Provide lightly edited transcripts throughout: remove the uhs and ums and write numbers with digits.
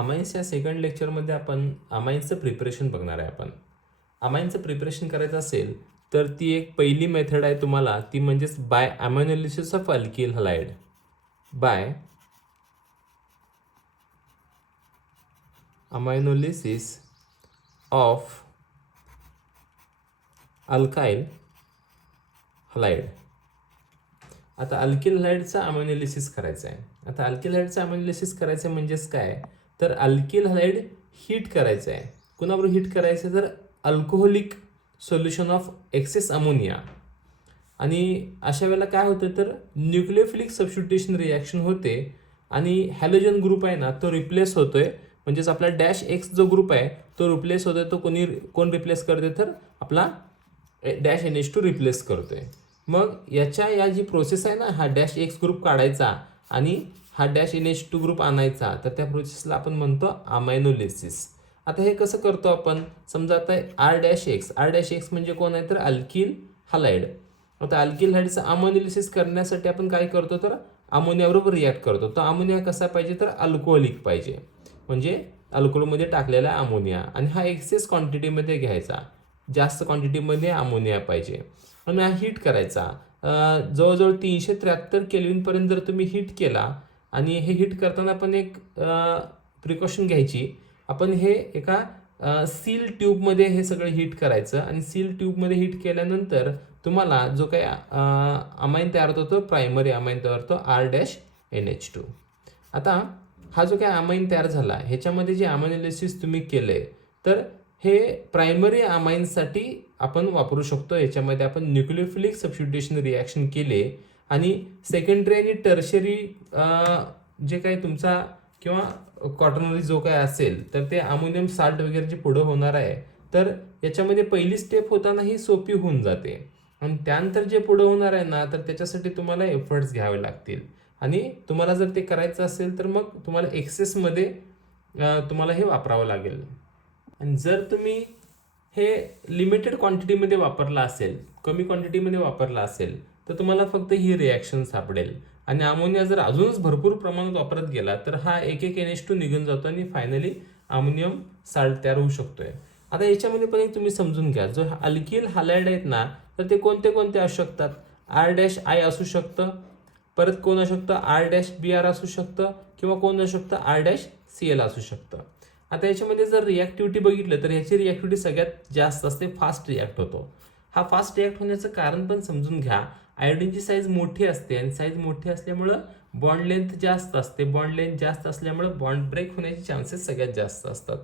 Amines या second लेक्चरमध्ये आपण अमाईन्सचं प्रिपरेशन बघणार आहे. आपण अमाईन्सचं प्रिपरेशन करायचं असेल तर ती एक पहिली मेथड आहे तुम्हाला, ती म्हणजेच by aminolysis of alkyl halide. By aminolysis of alkyl halide. आता अल्किल हलाइडचा अमायनोलिसिस करायचं आहे. आता अल्किल हलाइडचा अमायनोलिसिस करायचं म्हणजेच काय, तर अल्किल हलाइड हीट करायचं आहे. कुणाबरोबर हीट करायचं, तर alcoholic solution of excess ammonia. आणि अशा वेळेला काय होतं, तर न्यूक्लियोफिलिक सबस्टिट्यूशन रिॲक्शन होते आणि हॅलोजन ग्रुप आहे ना तो रिप्लेस होतोय. म्हणजेच आपला डॅश एक्स जो ग्रुप आहे तो रिप्लेस होतोय. तो कोण रिप्लेस करते, तर आपला डॅश NH2 रिप्लेस करतोय. मग या जी प्रोसेस आहे ना, हा डॅश एक्स ग्रुप काढायचा आणि हा डॅश NH2 ग्रुप आणायचा, तर त्या प्रोसेसला आपण म्हणतो अमायनोलिसिस. आता हे कसं करतो आपण, समजा आता आर डॅश एक्स म्हणजे कोण आहे, तर अल्किल हलाइड. आता अल्किल हलाइडचं अमायनोलिसिस करण्यासाठी आपण काय करतो, तर अमोनियाबरोबर रिॲक्ट करतो. तो अमोनिया कसा पाहिजे, तर अल्कोहोलिक पाहिजे, म्हणजे अल्कोहोलमध्ये टाकलेला अमोनिया. आणि हा एक्सेस क्वांटिटीमध्ये घ्यायचा, जास्त क्वांटिटीमध्ये अमोनिया पाहिजे. आणि हा हीट करायचा. जवळजवळ 373 केल्विनपर्यंत जर तुम्ही हीट केला, आणि हे हीट करताना पण एक प्रिकॉशन घ्यायची. आपण हे एका सील ट्यूबमध्ये हे सगळं हीट करायचं. आणि सील ट्यूबमध्ये हीट केल्यानंतर तुम्हाला जो काही अमाईन तयार होतो, तो प्रायमरी अमाईन तयार होतो R-NH2. आता हा जो काही अमाईन तयार झाला, ह्याच्यामध्ये जे अमायनोलिसिस तुम्ही केलंय, तर हे प्रायमरी अमाईन्ससाठी आपण वापरू शकतो. याच्यामध्ये आपण न्यूक्लियोफिलिक सबस्टिट्यूशन रिॲक्शन केले आणि सेकंडरी आणि टर्शरी जे काही तुमचा किंवा क्वाटर्नरी जो काय असेल, तर ते अमोनियम साल्ट वगैरे जे पुढं होणार आहे, तर याच्यामध्ये पहिली स्टेप होताना ही सोपी होऊन जाते. आणि त्यानंतर जे पुढं होणार आहे ना, तर त्याच्यासाठी तुम्हाला एफर्ट्स घ्यावे लागतील. आणि तुम्हाला जर ते करायचं असेल तर मग तुम्हाला एक्सेसमध्ये तुम्हाला हे वापरावं लागेल. आणि जर तुम्ही हे लिमिटेड क्वांटिटीमध्ये वापरला असेल, कमी क्वांटिटीमध्ये वापरला असेल, तर तुम्हाला फक्त ही रिॲक्शन सापडेल. आणि अमोनिया जर अजूनच भरपूर प्रमाणात वापरत गेला, तर हा एक NH2 निघून जातो आणि फायनली अमोनियम साल्ट तयार होऊ शकतोय. आता याच्यामध्ये पण एक तुम्ही समजून घ्या, जो अल्किल हलाइड आहेत ना, तर ते कोणते असू शकतात. R-I असू शकतं, परत कोण असू शकतं, R-BR असू शकतं, किंवा कोण असू शकतं R-CL असू शकतं. आता याच्यामध्ये जर रिॲक्टिव्हिटी बघितलं, तर ह्याची रिॲक्टिव्हिटी सगळ्यात जास्त असते, फास्ट रिॲक्ट होतो. हा फास्ट रिॲक्ट होण्याचं कारण पण समजून घ्या. आयोडीनची साईज मोठी असते आणि साईज मोठी असल्यामुळं बॉन्ड लेंथ जास्त असते. बॉन्ड लेंथ जास्त असल्यामुळं बॉन्ड ब्रेक होण्याचे चान्सेस सगळ्यात जास्त असतात.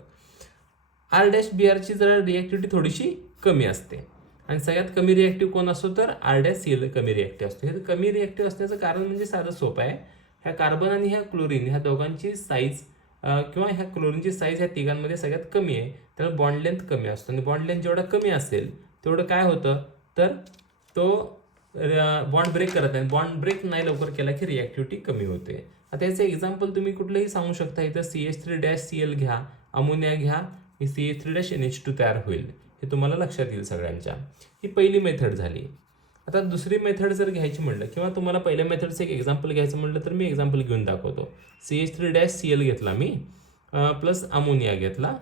R-BRची जरा रिॲक्टिव्हिटी थोडीशी कमी असते. आणि सगळ्यात कमी रिॲक्टिव्ह कोण असतो, तर R-CL कमी रिॲक्टिव्ह असतो. हे कमी रिॲक्टिव्ह असण्याचं कारण म्हणजे साधं सोपं आहे. ह्या कार्बन आणि ह्या क्लोरीन ह्या दोघांची साईज किंवा ह्या क्लोरीनची साईज ह्या तिघांमध्ये सगळ्यात कमी आहे, तर बॉन्ड लेंथ कमी असतो. आणि बॉन्ड लेंथ जेवढा कमी असेल तेवढं काय होतं, तर तो बॉन्ड ब्रेक करत नाही. बॉन्ड ब्रेक नाही लवकर केला की रिॲक्टिव्हिटी कमी होते. आता याचं एक्झाम्पल तुम्ही कुठलंही सांगू शकता. इथं CH3-CL घ्या, अमोनिया घ्या, CH3-NH2 तयार होईल. हे तुम्हाला लक्षात येईल सगळ्यांच्या. ही पहिली मेथड झाली. आता दुसरी मेथड जर घ्यायची म्हणलं, किंवा तुम्हाला पहिल्या मेथडचं एक एक्झाम्पल घ्यायचं म्हणलं, तर मी एक्झाम्पल घेऊन दाखवतो. CH3-CL घेतला मी, प्लस अमोनिया घेतला,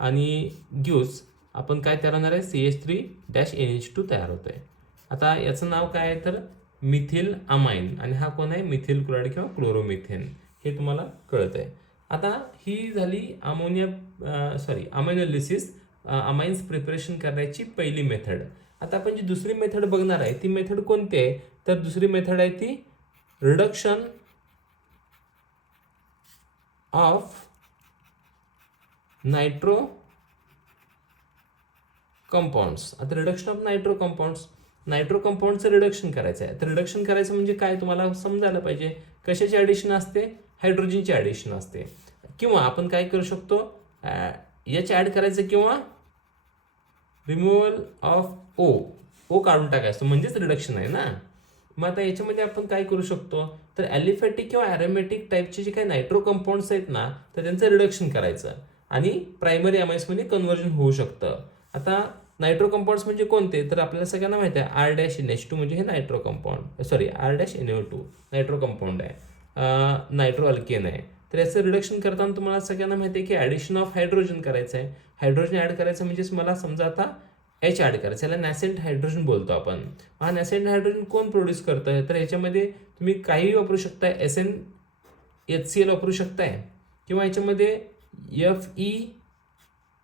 आणि ग्यूज आपण काय तयार होणार आहे, CH3-NH2 तयार होतोय. आता याचं नाव काय आहे, तर मिथिल अमाइन. आणि हा कोण आहे, मिथिल क्लोराइड किंवा क्लोरोमिथेन. हे तुम्हाला कळत आहे. आता ही झाली अमायनोलिसिस, अमाइन्स प्रिपरेशन करण्याची पहिली मेथड. आता आपण जी दुसरी मेथड बघणार आहे, ती मेथड कोणती आहे, तर दुसरी मेथड आहे ती रिडक्शन ऑफ नायट्रो कंपाऊंड्स. आता रिडक्शन ऑफ नायट्रो कंपाऊंडचं रिडक्शन करायचं आहे. तर रिडक्शन करायचं म्हणजे काय, तुम्हाला समजायला पाहिजे. कशाची ॲडिशन असते, हायड्रोजनची ॲडिशन असते. किंवा आपण काय करू शकतो, H ॲड करायचं, किंवा रिमूव्हल ऑफ O काढून टाकायचं, म्हणजेच रिडक्शन आहे ना. मग आता याच्यामध्ये आपण काय करू शकतो, तर ॲलिफॅटिक किंवा ॲरोमॅटिक टाईपचे जे काही नायट्रो कंपाऊंड्स आहेत ना, तर त्यांचं रिडक्शन करायचं आणि प्रायमरी अमाइन्समध्ये कन्व्हर्जन होऊ शकतं. आता नायट्रो कंपाऊंड्स म्हणजे कोणते, तर आपल्याला सगळ्यांना माहिती आहे R-NH2 म्हणजे हे nitro compound, R-NO2 nitro compound आहे, नायट्रो अल्केन आहे. तर याचं रिडक्शन करताना तुम्हाला सगळ्यांना माहिती आहे की ॲडिशन ऑफ हायड्रोजन करायचं आहे. हायड्रोजन ॲड करायचं म्हणजेच मला समजा आता H ॲड करायचं, याला नॅसेंट हायड्रोजन बोलतो आपण. हा नॅसेंट हायड्रोजन कोण प्रोड्यूस करतोय, तर ह्याच्यामध्ये तुम्ही काहीही वापरू शकताय. SnHCl वापरू शकताय किंवा याच्यामध्ये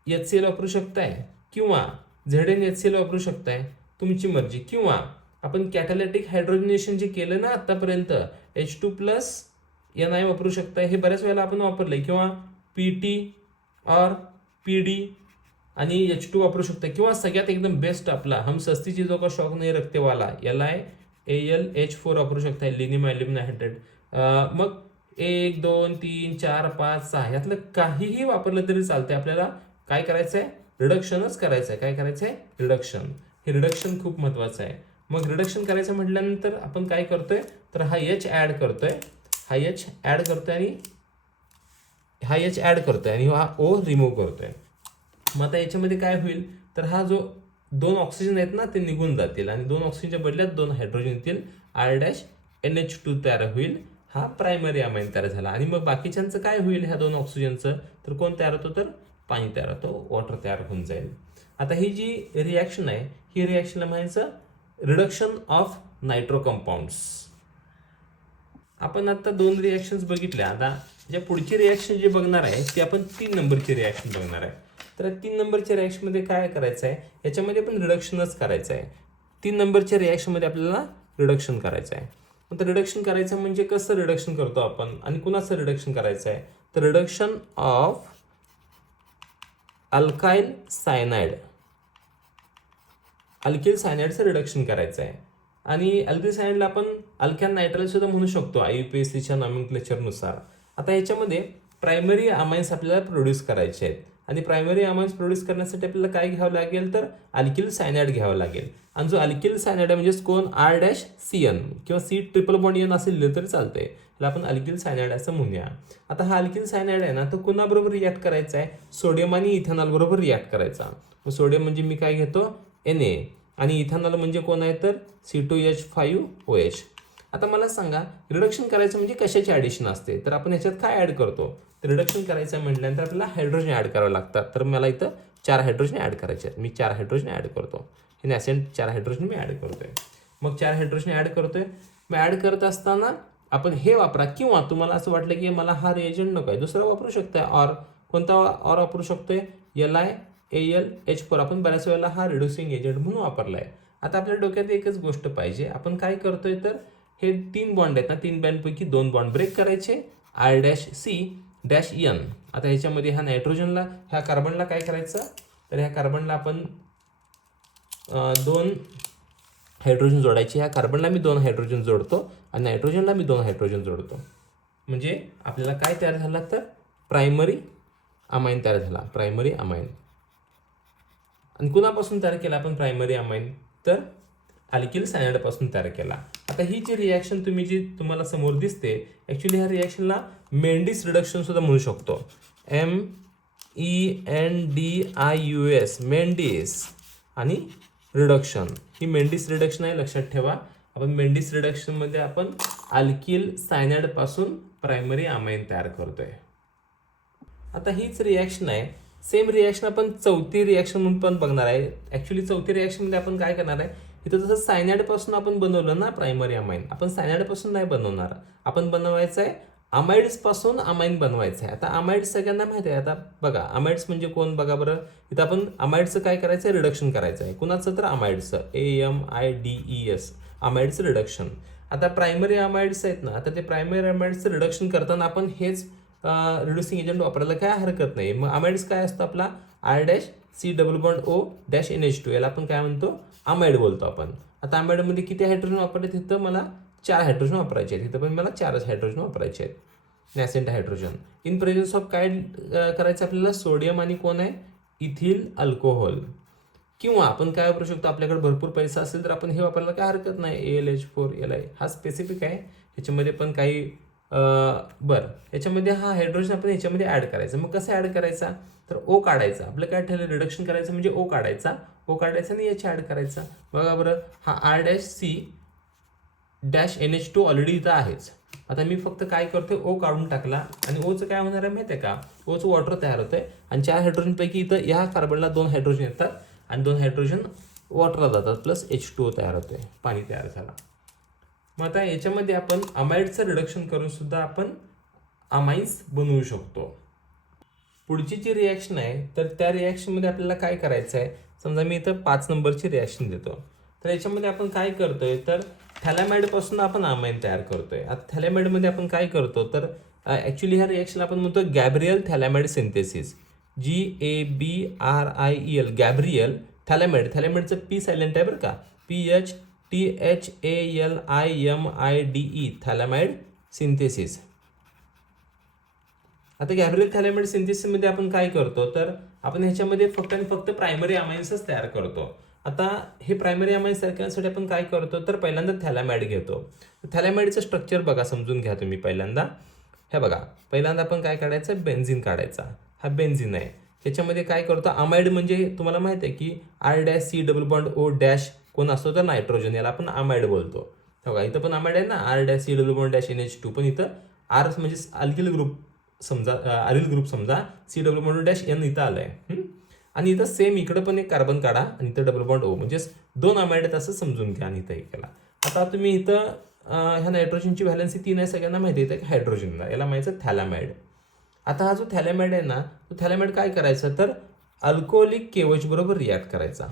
FeHCl वापरू शकताय किंवा ZnHCl वापरू शकताय, तुमची मर्जी. किंवा आपण कॅटालिटिक हायड्रोजनेशन जे केलं ना आतापर्यंत H2+Ni वापरू शकताय, हे बऱ्याच वेळेला आपण वापरलंय. किंवा PT और PD आणि H2 वापरू शकता. किंवा सगळ्यात एकदम बेस्ट आपला हम सस्ती चीजों का शौक नहीं रखते वाला LiAlH4 वापरू शकता, लिनियम ॲल्युमिना हायड्रेट. मग 1 2 3 4 5 6 यातलं काहीही वापरलं तरी चालतंय. आपल्याला काय करायचं आहे, रिडक्शनच करायचं आहे. काय करायचं आहे, रिडक्शन. हे रिडक्शन खूप महत्वाचं आहे. मग रिडक्शन करायचं म्हटल्यानंतर आपण काय करतोय, तर हा H ॲड करतोय, हा H ॲड करतोय आणि हा H ॲड करतोय आणि हा O रिमूव्ह करतोय. मग आता याच्यामध्ये काय होईल, तर हा जो 2 ऑक्सिजन आहेत ना ते निघून जातील आणि 2 ऑक्सिजनच्या बदल्यात 2 हायड्रोजन येतील. R-NH2 तयार होईल. हा प्रायमरी अमाइन तयार झाला. आणि मग बाकीच्यांचं काय होईल, ह्या 2 ऑक्सिजनचं, तर कोण तयार होतो, तर पाणी तयार होतो, वॉटर तयार होऊन जाईल. आता ही जी रिॲक्शन आहे, ही रिॲक्शनला म्हणायचं रिडक्शन ऑफ नायट्रो कंपाऊंड्स. आपण आता 2 रिॲक्शन्स बघितल्या. आता ज्या पुढची रिॲक्शन जे बघणार आहे ती आपण 3 नंबरची रिॲक्शन बघणार आहे. तर 3 नंबरच्या रिॲक्शनमध्ये काय करायचं आहे, याच्यामध्ये पण रिडक्शनच करायचं आहे. 3 नंबरच्या रिॲक्शनमध्ये आपल्याला रिडक्शन करायचं आहे. तर रिडक्शन करायचं म्हणजे कसं रिडक्शन करतो आपण आणि कुणाचं रिडक्शन करायचं आहे, तर reduction of alkyl cyanide. Alkyl सायनाइडचं रिडक्शन करायचं आहे. आणि अल्किल सायनाइडला आपण अल्कॅन नायट्राइल सुद्धा म्हणू शकतो IUPACच्या नॉमेनक्लेचरनुसार. आता ह्याच्यामध्ये प्रायमरी अमाइन्स आपल्याला प्रोड्यूस करायचे आहेत आणि प्रायमरी अमाइन्स प्रोड्यूस करण्यासाठी आपल्याला काय घ्यावं लागेल, तर अल्किल सायनाइड घ्यावं लागेल. आणि जो अल्किल सायनाइड आहे म्हणजेच कोण, R-CN किंवा C�BN असं लिहिलं तरी चालतंय. त्याला आपण अल्किल सायनाइड असं म्हणूया. आता हा अल्किल सायनाइड आहे ना, तो कुणाबरोबर रिॲक्ट करायचा आहे, सोडियम आणि इथेनॉल बरोबर रिॲक्ट करायचा. सोडियम म्हणजे मी काय घेतो, Na, आणि इथेनॉल म्हणजे कोण आहे, तर C2H5OH. आता मला सांगा, रिडक्शन करायचं म्हणजे कशाची ॲडिशन असते, तर आपण ह्याच्यात काय ॲड करतो, तर रिडक्शन करायचं म्हटल्यानंतर आपल्याला हायड्रोजन ॲड करावं लागतात. तर मला इथं 4 हायड्रोजन ॲड करायचे आहेत. मी 4 हायड्रोजन ॲड करतो. हे नॅसेंट 4 हायड्रोजन मी ॲड करतोय. मग 4 हायड्रोजन ॲड करतोय. मग ॲड करत असताना आपण हे वापरा, किंवा तुम्हाला असं वाटलं की मला हा रिएजंट नको आहे, दुसरा वापरू शकताय. ऑर कोणता ऑर वापरू शकतोय, LiAlH4. आपण बऱ्याच वेळेला हा रिड्युसिंग एजंट म्हणून वापरला आहे. आता आपल्या डोक्यात एकच गोष्ट पाहिजे, आपण काय करतोय, तर हे 3 बॉन्ड आहेत ना, 3 बॉन्डपैकी 2 बॉन्ड ब्रेक करायचे, R-C-N. आता ह्याच्यामध्ये ह्या नायट्रोजनला, ह्या कार्बनला काय करायचं, तर ह्या कार्बनला आपण 2 हायड्रोजन जोडायचे. ह्या कार्बनला मी 2 हायड्रोजन जोडतो आणि नायट्रोजनला मी 2 हायड्रोजन जोडतो. म्हणजे आपल्याला काय तयार झाला, तर प्रायमरी अमाइन तयार झाला, प्रायमरी अमाइन. आणि कुणापासून तयार केला आपण प्रायमरी अमाइन, तर अल्किल सायनाइडपासून तयार केला. आता ही जी रिॲक्शन जी तुम्हाला समोर दिसते, ॲक्च्युली ह्या रिॲक्शनला मेंडिस रिडक्शन सुद्धा म्हणू शकतो. MENDIUS, मेंडिस आणि रिडक्शन. ही मेंडिस रिडक्शन आहे, लक्षात ठेवा. आपण मेंडिस रिडक्शनमध्ये आपण अल्किल सायनाइडपासून प्रायमरी अमाइन तयार करतोय. आता हीच रिॲक्शन आहे, सेम रिॲक्शन आपण चौथी रिॲक्शन म्हणून पण बघणार आहे. ॲक्च्युली चौथी रिॲक्शनमध्ये आपण काय करणार आहे, इथं जसं सायनाइडपासून आपण बनवलं ना प्रायमरी अमाइन, आपण सायनाइडपासून नाही बनवणार. आपण बनवायचं आहे अमाइड्सपासून अमाइन बनवायचं आहे. आता अमाइड्स सगळ्यांना माहिती आहे. आता बघा, अमाइड्स म्हणजे कोण बघा बरं. इथं आपण अमाइड्सचं काय करायचं आहे, रिडक्शन करायचं आहे. कुणाचं, तर अमाइड्सचं, AMIDES, अमाइड्सचं रिडक्शन. आता प्रायमरी अमाइड्स आहेत ना, आता ते प्रायमरी अमाइड्सचं रिडक्शन करताना आपण हेच रिड्युसिंग एजंट वापरायला काय हरकत नाही. मग अमाइड्स काय असतो आपला, R-C-O-NH2, याला आपण काय म्हणतो, अमाइड बोलतो आपण. आता अमाइडमध्ये किती हायड्रोजन वापरले, तिथं मला 4 हायड्रोजन वापरायचे आहेत. तिथं पण मला 4च हायड्रोजन वापरायचे आहेत, नॅसेंट हायड्रोजन. इन प्रेझेन्स ऑफ काय करायचं आपल्याला, सोडियम आणि कोण आहे, इथिल अल्कोहोल. किंवा आपण काय वापरू शकतो, आपल्याकडे भरपूर पैसा असेल तर आपण हे वापरायला काय हरकत नाही, AlH4Li. हा स्पेसिफिक आहे, ह्याच्यामध्ये पण काही बरं. याच्यामध्ये हा हायड्रोजन आपण ह्याच्यामध्ये ॲड करायचा. मग कसं ॲड करायचा, तर O काढायचा. आपलं काय ठरलं, रिडक्शन करायचं म्हणजे O काढायचा आणि H ॲड करायचा. बघा बरं, हा R-C-NH2 ऑलरेडी इथं आहेच. आता मी फक्त काय करतोय, ओ काढून टाकला आणि ओचं काय होणार आहे माहिती आहे का, ओचं वॉटर तयार होतंय आणि 4 हायड्रोजनपैकी इथं ह्या कार्बनला 2 हायड्रोजन येतात आणि 2 हायड्रोजन वॉटरला जातात प्लस H2O तयार होतोय, पाणी तयार झाला. मग आता याच्यामध्ये आपण अमाइडचं रिडक्शन करून सुद्धा आपण अमाइन्स बनवू शकतो. पुढची जी रिॲक्शन आहे तर त्या रिॲक्शनमध्ये आपल्याला काय करायचं आहे, समजा मी इथं 5 नंबरची रिॲक्शन देतो. तर याच्यामध्ये आपण काय करतोय, तर थॅलामाइडपासून आपण अमाइन तयार करतोय. आता थॅलामाइडमध्ये आपण काय करतो, तर ॲक्च्युली ह्या रिॲक्शन आपण म्हणतो Gabriel phthalimide synthesis, GABRIEL, Gabriel phthalimide. थॅलामाइडचं P सायलेंट आहे बरं का, PHTHALIMIDE, थॅलामाइड सिंथेसिस. आता गॅब्रियल थॅलामाइड सिंथेसिसमध्ये आपण काय करतो, तर आपण ह्याच्यामध्ये फक्त आणि फक्त प्रायमरी अमाइन्सच तयार करतो. आता हे प्रायमरी अमाइन्स तयार करण्यासाठी आपण काय करतो, तर पहिल्यांदा थॅलामाइड घेतो. थॅलामाइडचं स्ट्रक्चर बघा, समजून घ्या तुम्ही. पहिल्यांदा हे बघा, पहिल्यांदा आपण काय काढायचं, बेन्झिन काढायचा. हा बेन्झिन आहे. त्याच्यामध्ये काय करतो, अमाइड म्हणजे तुम्हाला माहिती आहे की R'(C)O' कोण असतो, तर नायट्रोजन, याला आपण अमाइड बोलतो. बघा इथं पण अमाइड आहे ना, R'(C)O' NH2, पण इथं R म्हणजे अल्किल ग्रुप समजा, अरिल ग्रुप समजा, CN इथं आलंय. आणि इथं सेम इकडं पण एक कार्बन काढा आणि इथं O, म्हणजे 2 अमाइड आहेत असं समजून घ्या. आणि इथं केला. आता तुम्ही इथं ह्या नायट्रोजनची व्हॅलन्सी 3 आहे, सगळ्यांना माहिती आहे की हायड्रोजनला, याला माहिती थॅलामाइड. आता हा जो थॅलामाइड आहे ना, तो थॅलामाइड काय करायचं, तर अल्कोहोलिक KOH बरोबर रिॲक्ट करायचा.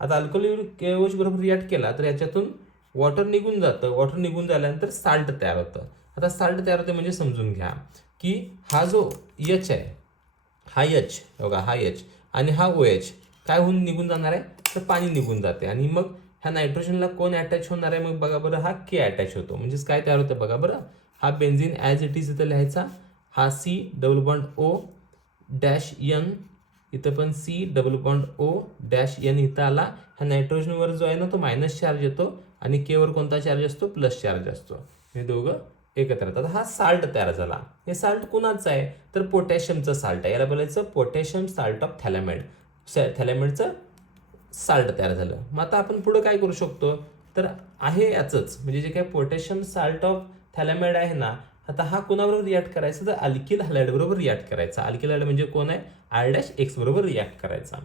आता अल्कोहोलिक KOH बरोबर रिॲक्ट केला तर याच्यातून वॉटर निघून जातं. वॉटर निघून झाल्यानंतर साल्ट तयार होतं. आता साल्ट तयार होते म्हणजे समजून घ्या की हा जो H आहे, हा H बघा, हा H आणि हा OH काय होऊन निघून जाणार आहे, तर पाणी निघून जाते. आणि मग ह्या नायट्रोजनला कोण अटॅच होणार आहे, मग बघा बरं, हा K अटॅच होतो. म्हणजेच काय तयार होतं बघा बरं, हा बेन्झिन ॲज इट इज इथं लिहायचा, हा C(O') इथं पण C(O') इथं आला. हा नायट्रोजनवर जो आहे ना, तो मायनस चार्ज येतो आणि केवर कोणता चार्ज असतो, प्लस चार्ज असतो. हे दोघं एकत्र येतात. हा साल्ट तयार झाला. हे साल्ट कुणाचं आहे, तर पोटॅशियमचं साल्ट आहे. याला बोलायचं पोटॅशियम साल्ट ऑफ थॅलामाइड. थॅलामाइडचं साल्ट तयार झालं. मग आता आपण पुढं काय करू शकतो, तर आहे याचंच, म्हणजे जे काही पोटॅशियम साल्ट ऑफ थॅलामाइड आहे ना, आता हा कोणाबरोबर रिॲक्ट करायचा, तर अल्किल हॅलाइड बरोबर रिॲक्ट करायचा. अल्किल हॅलाइड म्हणजे कोण आहे, R' बरोबर रिॲक्ट करायचा.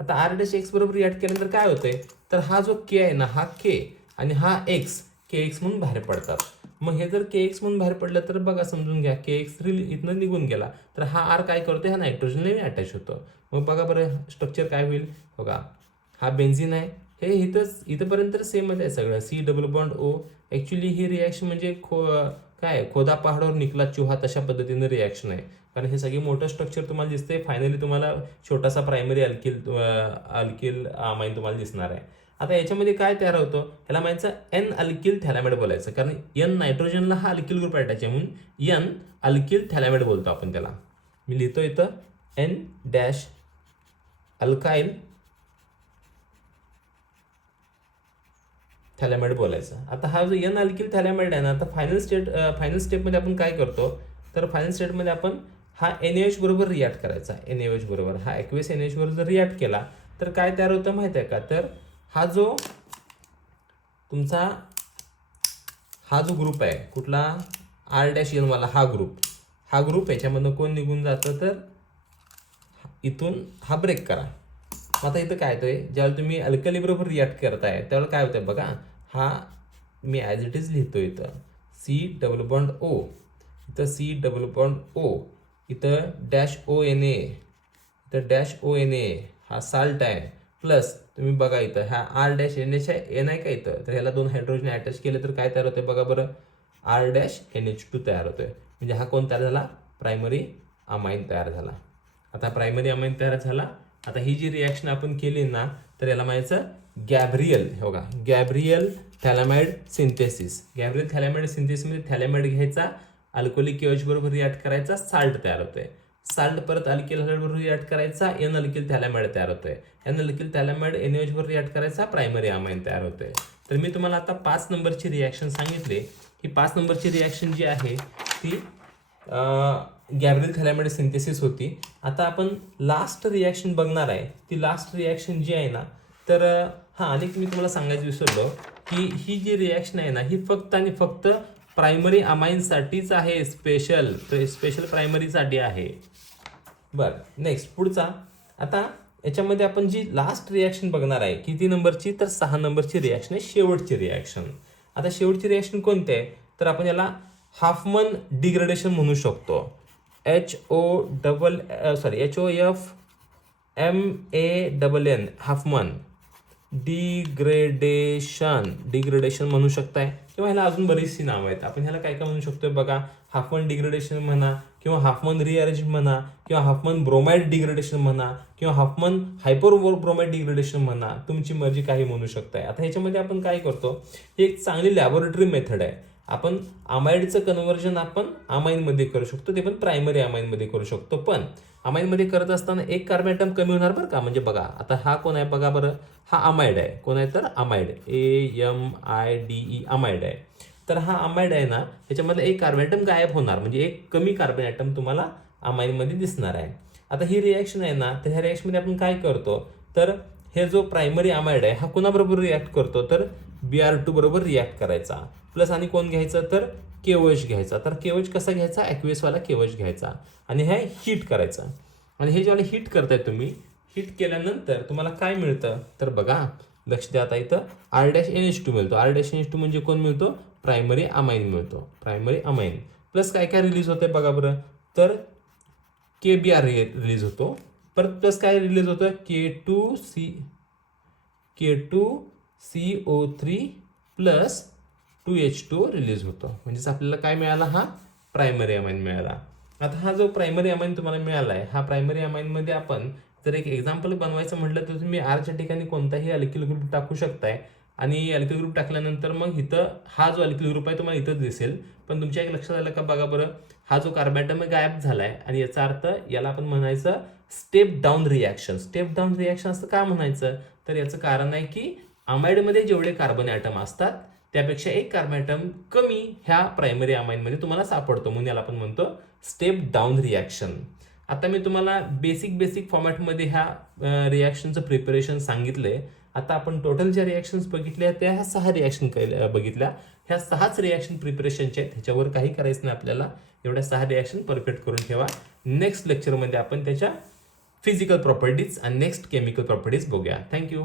आता R' बरोबर रिॲक्ट केल्यानंतर काय होतंय, तर हा जो K आहे ना, हा K आणि हा X, KX म्हणून बाहेर पडतात. मग हे जर KX म्हणून बाहेर पडलं तर बघा, समजून घ्या, KX इथनं निघून गेला तर हा R काय करतो, हा नायट्रोजनला अटॅच होतो. मग बघा बरं स्ट्रक्चर काय होईल, बघा हा बेन्झिन आहे, हे इथंपर्यंत सेमच आहे सगळं, C(O'). ॲक्च्युली ही रिॲक्शन म्हणजे काय, खोदा पहाडावर निकला चुहा, तशा पद्धतीनं रिॲक्शन आहे. कारण हे सगळे मोठं स्ट्रक्चर तुम्हाला दिसतंय, फायनली तुम्हाला छोटासा प्रायमरी अल्किल अमाइन तुम्हाला दिसणार आहे. आता याच्यामध्ये काय तयार होतं, ह्याला माहिती N अल्किल थॅलामाइड बोलायचं, कारण N नायट्रोजनला हा अल्किल ग्रुप अटॅच आहे म्हणून N अल्किल थॅलामाइड बोलतो आपण त्याला. मी लिहितो इथं N अल्काइल थॅलामाइड बोलायचं. आता हा जो N अल्किल थॅलामाइड आहे ना, आता फायनल स्टेपमध्ये आपण काय करतो, तर फायनल स्टेटमध्ये आपण हा NaOH बरोबर रिॲक्ट करायचा. NaOH बरोबर, हा ॲक्वेस NaOH बरोबर जर रिॲक्ट केला तर काय तयार होतं माहिती आहे का, तर हा जो तुमचा हा जो ग्रुप आहे कुठला, R' वाला हा ग्रुप याच्यामधनं कोण निघून जातं, तर इथून हा ब्रेक करा. आता इथं काय होतंय, ज्यावेळेला तुम्ही अल्कली बरोबर रिॲक्ट करताय त्यावेळेला काय होतंय बघा, हा मी ॲज इट इज लिहितो इथं C(O'), इथं C(O'), इथं -ONA, इथं -ONA, हा साल्ट आहे, प्लस तुम्ही बघा इथं हा R'(NH) N आहे का इथं, तर ह्याला 2 हायड्रोजन अटॅच केले तर काय तयार होते बघा बरं, R'(NH2) तयार होतोय. म्हणजे हा कोण तयार झाला, प्रायमरी अमाइन तयार झाला. आता प्रायमरी अमाइन तयार झाला. आता ही जी रिॲक्शन आपण केली ना, तर याला म्हणायचं Gabriel phthalimide synthesis. Gabriel phthalimide सिंथेसिसमध्ये थॅलामाइड घ्यायचा, अल्कोहोलिक KOH बरोबर रिॲक्ट करायचा, साल्ट तयार होतोय. साल्ट परत अल्किल हॅलाइड बरोबर रिॲक्ट करायचा, N अल्किल थॅलामाइड तयार होतोय. N अल्किल थॅलामाइड NaOH बरोबर रिॲक्ट करायचा, प्रायमरी अमाइन तयार होतोय. तर मी तुम्हाला आता 5 नंबरची रिॲक्शन सांगितली. ही 5 नंबरची रिॲक्शन जी आहे ती गॅब्रियल थॅलामाइड सिंथेसिस होती. आता आपण लास्ट रिॲक्शन बघणार आहे. ती लास्ट रिॲक्शन जी आहे ना, तर आणि मी तुम्हाला सांगायचं विसरलो की ही जी रिॲक्शन आहे ना, ही फक्त आणि फक्त प्रायमरी अमाईनसाठीच आहे, स्पेशल प्रायमरीसाठी आहे. बरं नेक्स्ट पुढचा. आता याच्यामध्ये आपण जी लास्ट रिॲक्शन बघणार आहे किती नंबरची, तर 6 नंबरची रिॲक्शन आहे, शेवटची रिॲक्शन. आता शेवटची रिॲक्शन कोणती आहे, तर आपण याला हाफमन डिग्रेडेशन म्हणू शकतो. HOFMANN हाफमन डिग्रेडेशन म्हणू शकताय, किंवा ह्याला अजून बरीचशी नावं आहेत. आपण ह्याला काय काय म्हणू शकतोय बघा, हाफमन डिग्रेडेशन म्हणा, किंवा हाफमन रिअरेंजमेंट म्हणा, किंवा हाफमन ब्रोमाइड डिग्रेडेशन म्हणा, किंवा हाफमन हायपर ब्रोमाइड डिग्रेडेशन म्हणा, तुमची मर्जी काही म्हणू शकताय. आता ह्याच्यामध्ये आपण काय करतो, ही एक चांगली लॅबोरेटरी मेथड आहे. आपण अमाइडचं कन्व्हर्जन आपण अमाईनमध्ये करू शकतो, ते पण प्रायमरी अमाईनमध्ये करू शकतो. पण अमाईनमध्ये करत असताना एक कार्बन ॲटम कमी होणार बरं का. म्हणजे बघा आता हा कोण आहे बघा बरं, हा अमाइड आहे. कोण आहे तर अमाइड, AMIDE अमाइड आहे. तर हा अमाइड आहे ना, ह्याच्यामध्ये एक कार्बन ॲटम गायब होणार, म्हणजे एक कमी कार्बन ॲटम तुम्हाला अमाईनमध्ये दिसणार आहे. आता ही रिॲक्शन आहे ना, तर ह्या रिॲक्शनमध्ये आपण काय करतो, तर हे जो प्रायमरी अमाइड आहे हा कोणाबरोबर रिॲक्ट करतो, तर Br2 बरोबर रिॲक्ट करायचा. प्लस आणि कोण घ्यायचं, तर KOH घ्यायचा. तर KOH कसा घ्यायचा, ॲक्वेसवाला KOH घ्यायचा, आणि हे हीट करायचा. आणि हे जेव्हा हीट करताय तुम्ही, हीट केल्यानंतर तुम्हाला काय मिळतं, तर बघा लक्ष द्या. आता इथं R-NH2 मिळतो. R-NH2 म्हणजे कोण मिळतो, प्रायमरी अमाईन मिळतो, प्रायमरी अमाईन. प्लस काय काय रिलीज होते बघा बरं, तर KBr रिलीज होतो. परत प्लस काय रिलीज होतं, K2CO3 प्लस 2H2 रिलीज होतो. म्हणजेच आपल्याला काय मिळाला, हा प्रायमरी अमाईन मिळाला. आता हा जो प्रायमरी अमाईन तुम्हाला मिळाला आहे, हा प्रायमरी अमाईनमध्ये आपण जर एक एक्झाम्पल बनवायचं म्हटलं तर तुम्ही आरच्या ठिकाणी कोणताही अल्किल ग्रुप टाकू शकताय. आणि अल्किल ग्रुप टाकल्यानंतर मग इथं हा जो अल्किल ग्रुप आहे तुम्हाला इथंच दिसेल. पण तुमच्या एक लक्षात आलं का बघा बरं, हा जो कार्बन ॲटम गायब झालाय, आणि याचा अर्थ याला आपण म्हणायचं step down reaction. Step down reaction असं का म्हणायचं, तर याचं कारण आहे की अमाइडमध्ये जेवढे कार्बन ॲटम असतात त्यापेक्षा एक कार्बन ॲटम कमी ह्या प्रायमरी अमाईनमध्ये तुम्हाला सापडतो, म्हणून याला आपण म्हणतो स्टेप डाऊन रिॲक्शन. आता मी तुम्हाला बेसिक फॉर्मॅटमध्ये ह्या रिॲक्शनचं प्रिपरेशन सांगितलंय. आता आपण टोटल ज्या रिॲक्शन्स बघितल्या त्या ह्या 6 रिॲक्शन बघितल्या. ह्या 6च रिॲक्शन प्रिपरेशनचे आहेत, ह्याच्यावर काही करायचं नाही आपल्याला. एवढ्या 6 रिॲक्शन परफेक्ट करून ठेवा. नेक्स्ट लेक्चरमध्ये आपण त्याच्या फिजिकल प्रॉपर्टीज आणि नेक्स्ट केमिकल प्रॉपर्टीज बघूया. थँक्यू.